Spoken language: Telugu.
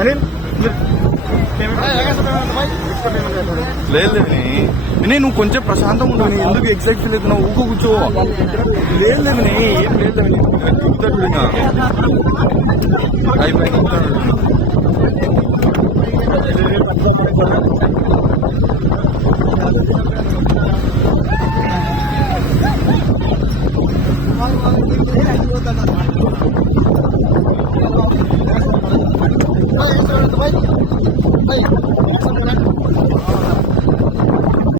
అనిల్ లేదు వినయ్, నువ్వు కొంచెం ప్రశాంతంగా ఉండవు. నీ ఎందుకు ఎక్సైట్ ఫీల్ అవుతున్నావు? ఊకో కూర్చో. లేదు వినయ్, ఏం లేదు. అయిపోయింది.